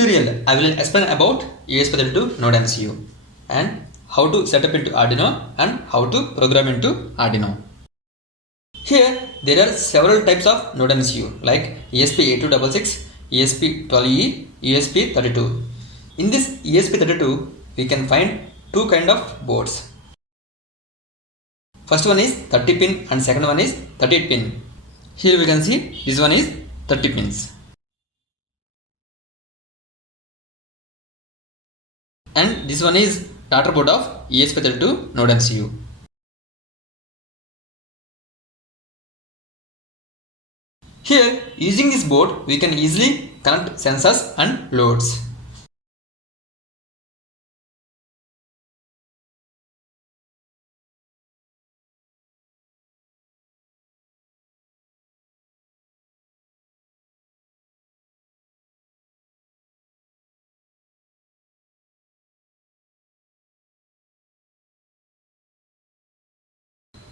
tutorial, I will explain about ESP32 NODEMCU and how to set up into Arduino and how to program into Arduino. Here there are several types of NODEMCU like ESP8266, ESP12E, ESP32. In this ESP32 we can find two kind of boards. First one is 30 pin and second one is 38 pin. Here we can see this one is 30 pins. And this one is daughter board of ESP32 NODEMCU. Here, using this board, we can easily connect sensors and loads.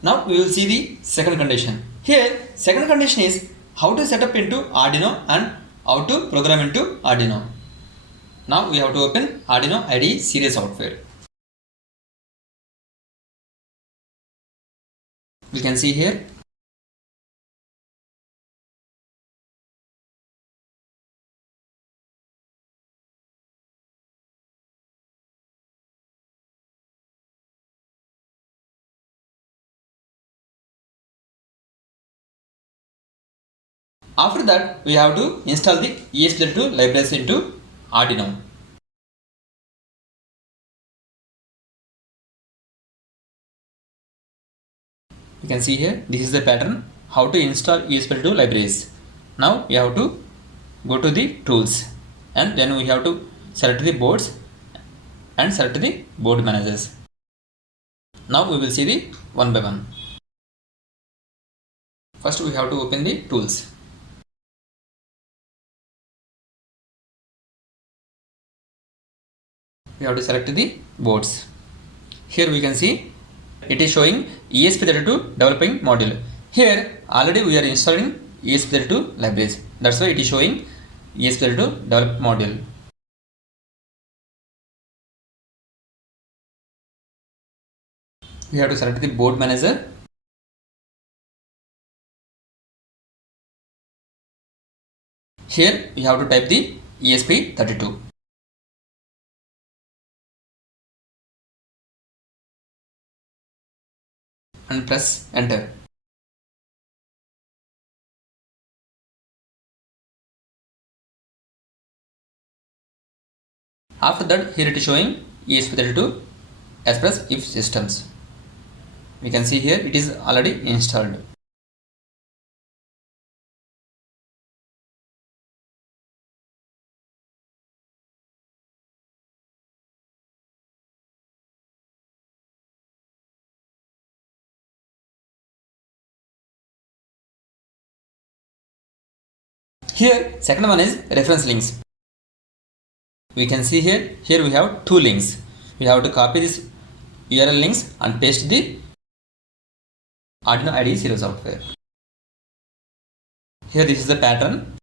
Now we will see the second condition. Here, second condition is how to set up into Arduino and how to program into Arduino. Now we have to open Arduino IDE serial software. We can see here. After that, we have to install the ESP32 libraries into Arduino. You can see here, this is the pattern how to install ESP32 libraries. Now we have to go to the tools and then we have to select the boards and select the board managers. Now we will see the one by one. First we have to open the tools. We have to select the boards. Here we can see it is showing ESP32 developing module. Here already we are installing ESP32 libraries. That's why it is showing ESP32 develop module. We have to select the board manager. Here we have to type the ESP32. And press enter. After that, here it is showing ESP32 Express if systems. We can see here it is already installed. Here second one is reference links. We can see here we have two links. We have to copy this URL links and paste the Arduino IDE serial software. Here this is the pattern.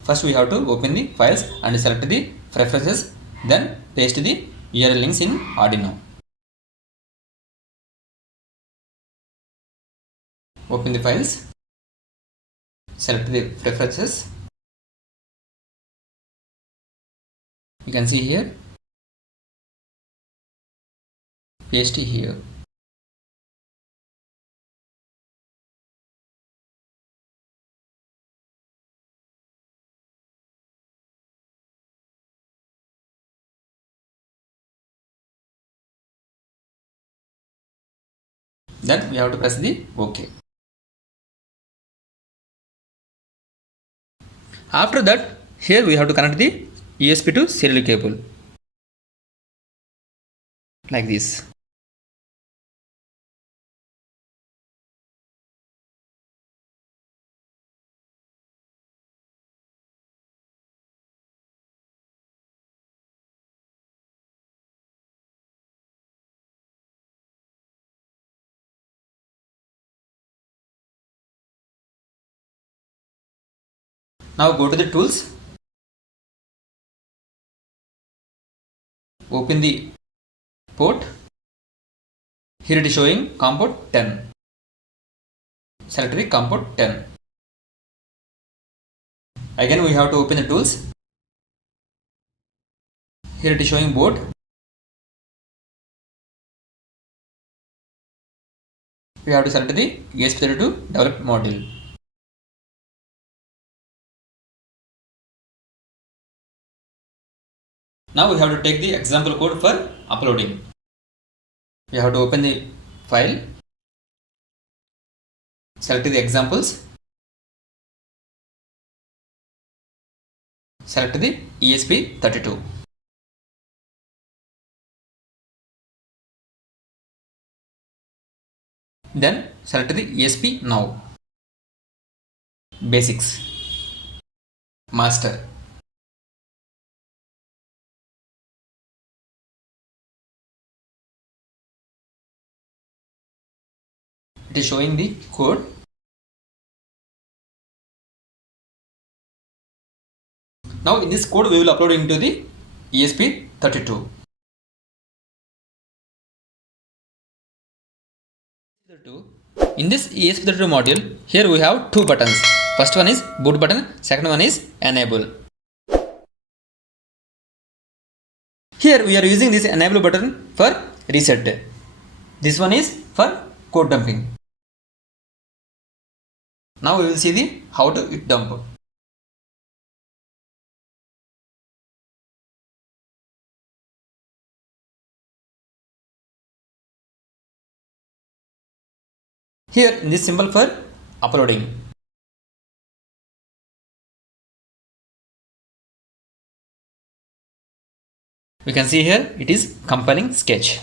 First we have to open the files and select the preferences, then paste the URL links in Arduino. Open the files, select the preferences. You can see here, paste here. Then we have to press the OK. After that, here we have to connect the ESP to serial cable like this. Now go to the tools open the port. Here it is showing COM port 10. Select the COM port 10. Again we have to open the tools. Here it is showing board. We have to select the ESP32 develop module. Now we have to take the example code for uploading. We have to open the file, select the examples, select the ESP32. Then select the ESP now, basics, master. It is showing the code. Now in this code we will upload into the ESP32. In this ESP32 module, here we have two buttons. First one is boot button, second one is enable. Here we are using this enable button for reset. This one is for code dumping. Now we will see the how to dump. Here in this symbol for uploading. We can see here it is compiling sketch.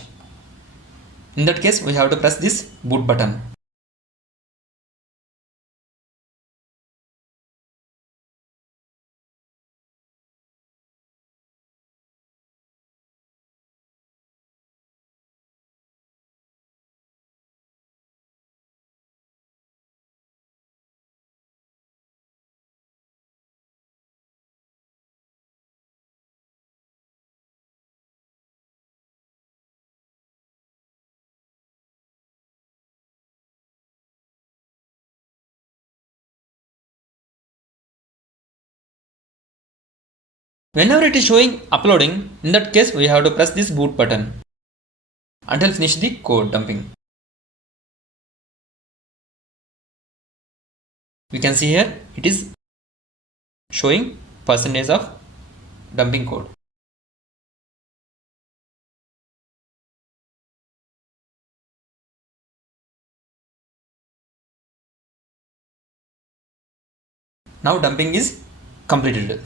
In that case we have to press this boot button. Whenever it is showing uploading, in that case we have to press this boot button until finish the code dumping. We can see here it is showing percentage of dumping code. Now dumping is completed.